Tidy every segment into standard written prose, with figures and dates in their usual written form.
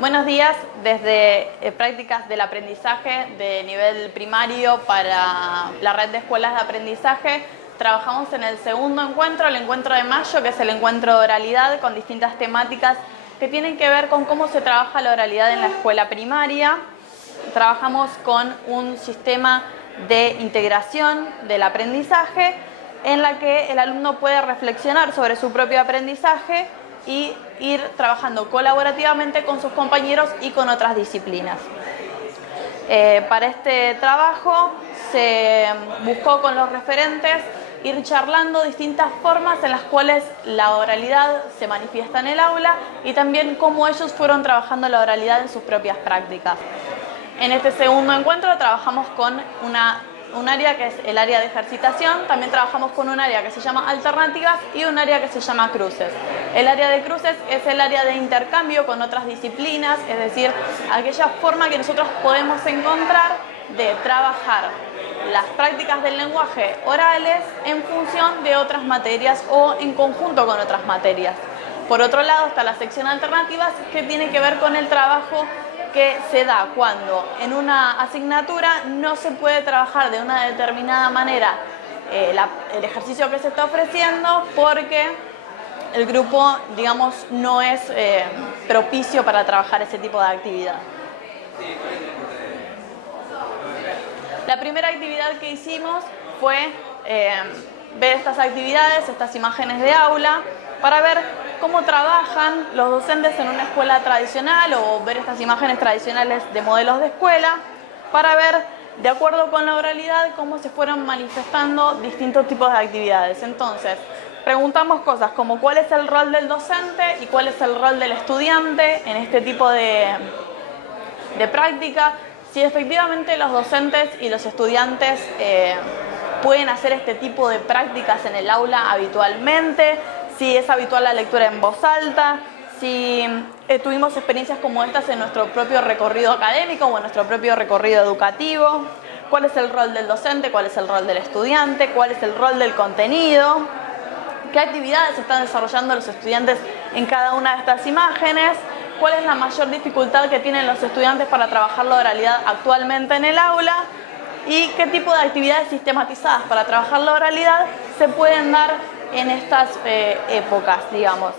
Buenos días, desde prácticas del aprendizaje de nivel primario para la red de escuelas de aprendizaje. Trabajamos en el segundo encuentro, el encuentro de mayo, que es el encuentro de oralidad con distintas temáticas que tienen que ver con cómo se trabaja la oralidad en la escuela primaria. Trabajamos con un sistema de integración del aprendizaje en la que el alumno puede reflexionar sobre su propio aprendizaje y ir trabajando colaborativamente con sus compañeros y con otras disciplinas. Para este trabajo se buscó con los referentes ir charlando distintas formas en las cuales la oralidad se manifiesta en el aula y también cómo ellos fueron trabajando la oralidad en sus propias prácticas. En este segundo encuentro trabajamos con un área que es el área de ejercitación, también trabajamos con un área que se llama alternativas y un área que se llama cruces. El área de cruces es el área de intercambio con otras disciplinas, es decir, aquella forma que nosotros podemos encontrar de trabajar las prácticas del lenguaje orales en función de otras materias o en conjunto con otras materias. Por otro lado está la sección alternativas, que tiene que ver con el trabajo que se da cuando en una asignatura no se puede trabajar de una determinada manera el ejercicio que se está ofreciendo porque el grupo, digamos, no es propicio para trabajar ese tipo de actividad. La primera actividad que hicimos fue ver estas actividades, estas imágenes de aula, para ver cómo trabajan los docentes en una escuela tradicional o ver estas imágenes tradicionales de modelos de escuela, para ver, de acuerdo con la oralidad, cómo se fueron manifestando distintos tipos de actividades. Entonces, preguntamos cosas como cuál es el rol del docente y cuál es el rol del estudiante en este tipo de práctica, si efectivamente los docentes y los estudiantes pueden hacer este tipo de prácticas en el aula habitualmente, si es habitual la lectura en voz alta, si tuvimos experiencias como estas en nuestro propio recorrido académico o en nuestro propio recorrido educativo, cuál es el rol del docente, cuál es el rol del estudiante, cuál es el rol del contenido, qué actividades están desarrollando los estudiantes en cada una de estas imágenes, cuál es la mayor dificultad que tienen los estudiantes para trabajar la oralidad actualmente en el aula y qué tipo de actividades sistematizadas para trabajar la oralidad se pueden dar en estas épocas, digamos.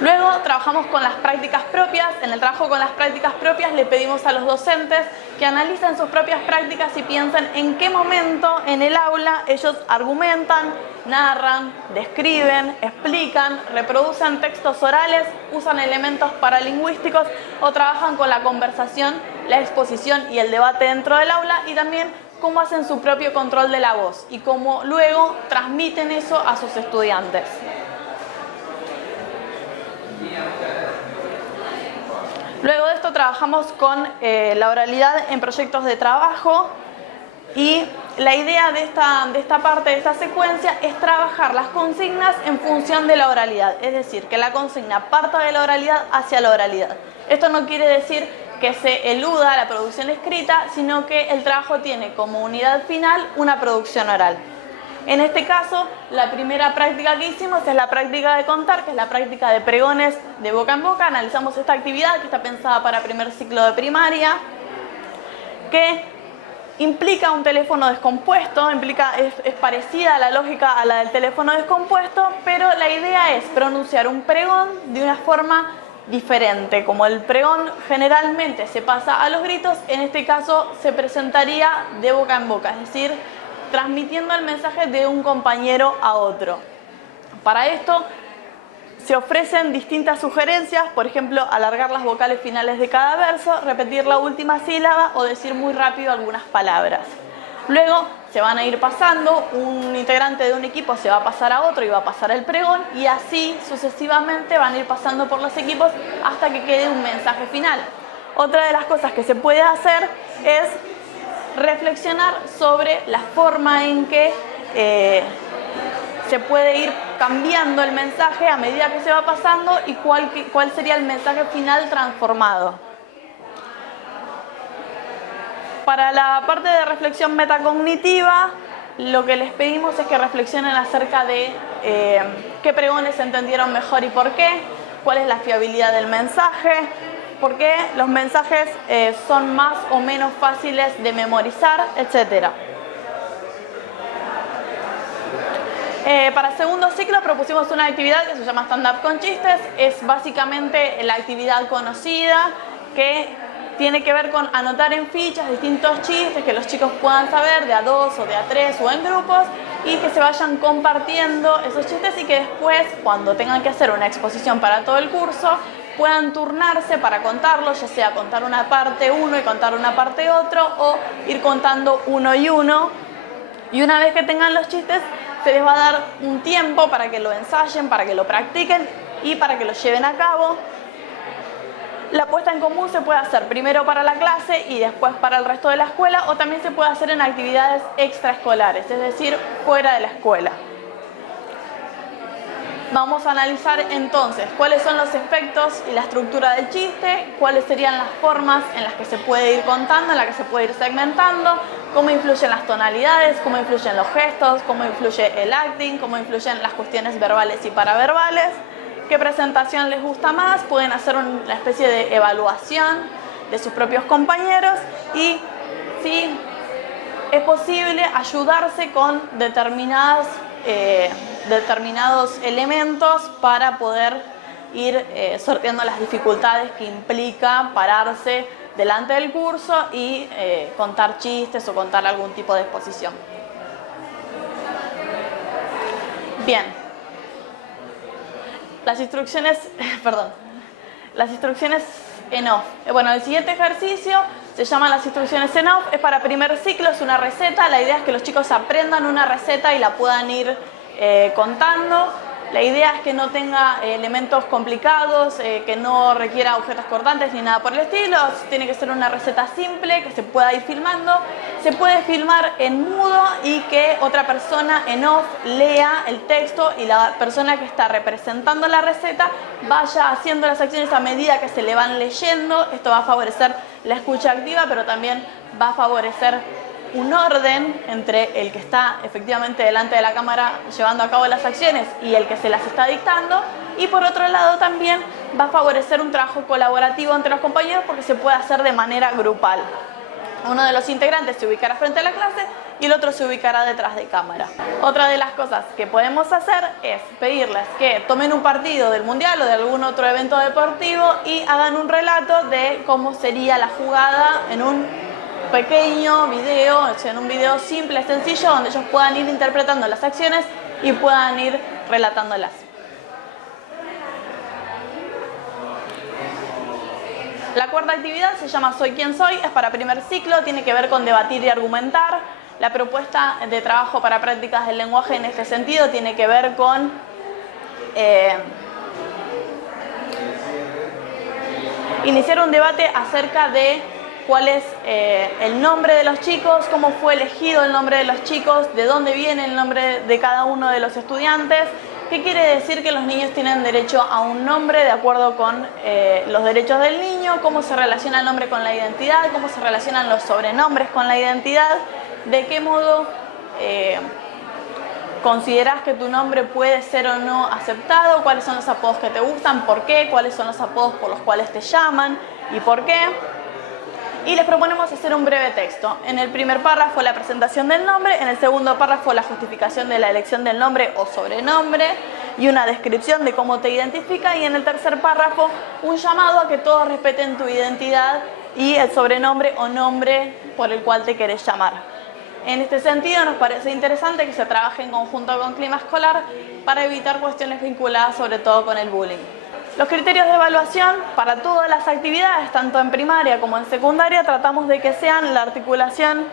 Luego trabajamos con las prácticas propias. En el trabajo con las prácticas propias le pedimos a los docentes que analicen sus propias prácticas y piensen en qué momento en el aula ellos argumentan, narran, describen, explican, reproducen textos orales, usan elementos paralingüísticos o trabajan con la conversación, la exposición y el debate dentro del aula, y también cómo hacen su propio control de la voz y cómo luego transmiten eso a sus estudiantes. Luego de esto trabajamos con la oralidad en proyectos de trabajo y la idea de esta parte, de esta secuencia, es trabajar las consignas en función de la oralidad, es decir, que la consigna parta de la oralidad hacia la oralidad. Esto no quiere decir que se eluda la producción escrita, sino que el trabajo tiene como unidad final una producción oral. En este caso, la primera práctica que hicimos es la práctica de contar, que es la práctica de pregones de boca en boca. Analizamos esta actividad que está pensada para primer ciclo de primaria, que implica un teléfono descompuesto, es parecida a la lógica a la del teléfono descompuesto, pero la idea es pronunciar un pregón de una forma diferente. Como el pregón generalmente se pasa a los gritos, en este caso se presentaría de boca en boca, es decir, transmitiendo el mensaje de un compañero a otro. Para esto se ofrecen distintas sugerencias, por ejemplo, alargar las vocales finales de cada verso, repetir la última sílaba o decir muy rápido algunas palabras. Luego se van a ir pasando, un integrante de un equipo se va a pasar a otro y va a pasar el pregón, y así sucesivamente van a ir pasando por los equipos hasta que quede un mensaje final. Otra de las cosas que se puede hacer es reflexionar sobre la forma en que se puede ir cambiando el mensaje a medida que se va pasando y cuál sería el mensaje final transformado. Para la parte de reflexión metacognitiva, lo que les pedimos es que reflexionen acerca de qué pregones se entendieron mejor y por qué, cuál es la fiabilidad del mensaje, por qué los mensajes son más o menos fáciles de memorizar, etc. Para el segundo ciclo propusimos una actividad que se llama Stand-up con chistes. Es básicamente la actividad conocida que tiene que ver con anotar en fichas distintos chistes que los chicos puedan saber de a dos o de a tres o en grupos y que se vayan compartiendo esos chistes y que después, cuando tengan que hacer una exposición para todo el curso, puedan turnarse para contarlos, ya sea contar una parte uno y contar una parte otro o ir contando uno y uno. Y una vez que tengan los chistes, se les va a dar un tiempo para que lo ensayen, para que lo practiquen y para que lo lleven a cabo. La puesta en común se puede hacer primero para la clase y después para el resto de la escuela, o también se puede hacer en actividades extraescolares, es decir, fuera de la escuela. Vamos a analizar entonces cuáles son los efectos y la estructura del chiste, cuáles serían las formas en las que se puede ir contando, en las que se puede ir segmentando, cómo influyen las tonalidades, cómo influyen los gestos, cómo influye el acting, cómo influyen las cuestiones verbales y paraverbales, qué presentación les gusta más, pueden hacer una especie de evaluación de sus propios compañeros y si es posible ayudarse con determinados elementos para poder ir sorteando las dificultades que implica pararse delante del curso y contar chistes o contar algún tipo de exposición. Bien. Las instrucciones en off. Bueno, el siguiente ejercicio se llama las instrucciones en off. Es para primer ciclo, es una receta. La idea es que los chicos aprendan una receta y la puedan ir contando. La idea es que no tenga elementos complicados, que no requiera objetos cortantes ni nada por el estilo. Tiene que ser una receta simple, que se pueda ir filmando. Se puede filmar en mudo y que otra persona en off lea el texto y la persona que está representando la receta vaya haciendo las acciones a medida que se le van leyendo. Esto va a favorecer la escucha activa, pero también va a favorecer un orden entre el que está efectivamente delante de la cámara llevando a cabo las acciones y el que se las está dictando, y por otro lado también va a favorecer un trabajo colaborativo entre los compañeros porque se puede hacer de manera grupal. Uno de los integrantes se ubicará frente a la clase y el otro se ubicará detrás de cámara. Otra de las cosas que podemos hacer es pedirles que tomen un partido del mundial o de algún otro evento deportivo y hagan un relato de cómo sería la jugada en un pequeño video, o sea, en un video simple, sencillo, donde ellos puedan ir interpretando las acciones y puedan ir relatándolas. La cuarta actividad se llama Soy quien soy, es para primer ciclo, tiene que ver con debatir y argumentar. La propuesta de trabajo para prácticas del lenguaje en este sentido tiene que ver con iniciar un debate acerca de cuál es el nombre de los chicos, cómo fue elegido el nombre de los chicos, de dónde viene el nombre de cada uno de los estudiantes, qué quiere decir que los niños tienen derecho a un nombre de acuerdo con los derechos del niño, cómo se relaciona el nombre con la identidad, cómo se relacionan los sobrenombres con la identidad, de qué modo considerás que tu nombre puede ser o no aceptado, cuáles son los apodos que te gustan, por qué, cuáles son los apodos por los cuales te llaman y por qué. Y les proponemos hacer un breve texto. En el primer párrafo la presentación del nombre, en el segundo párrafo la justificación de la elección del nombre o sobrenombre y una descripción de cómo te identifica, y en el tercer párrafo un llamado a que todos respeten tu identidad y el sobrenombre o nombre por el cual te querés llamar. En este sentido nos parece interesante que se trabaje en conjunto con Clima Escolar para evitar cuestiones vinculadas sobre todo con el bullying. Los criterios de evaluación para todas las actividades, tanto en primaria como en secundaria, tratamos de que sean la articulación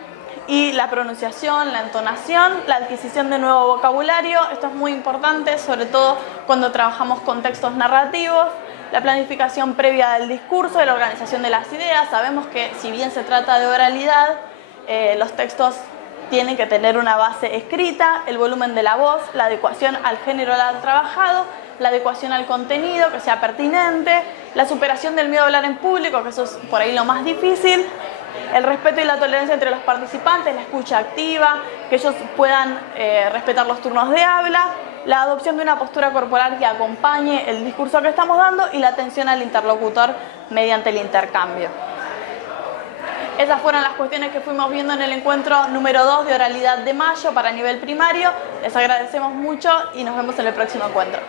y la pronunciación, la entonación, la adquisición de nuevo vocabulario. Esto es muy importante, sobre todo cuando trabajamos con textos narrativos, la planificación previa del discurso, la organización de las ideas. Sabemos que si bien se trata de oralidad, los textos tienen que tener una base escrita, el volumen de la voz, la adecuación al género trabajado, la adecuación al contenido, que sea pertinente, la superación del miedo a hablar en público, que eso es por ahí lo más difícil, el respeto y la tolerancia entre los participantes, la escucha activa, que ellos puedan respetar los turnos de habla, la adopción de una postura corporal que acompañe el discurso que estamos dando y la atención al interlocutor mediante el intercambio. Esas fueron las cuestiones que fuimos viendo en el encuentro número 2 de oralidad de mayo para nivel primario. Les agradecemos mucho y nos vemos en el próximo encuentro.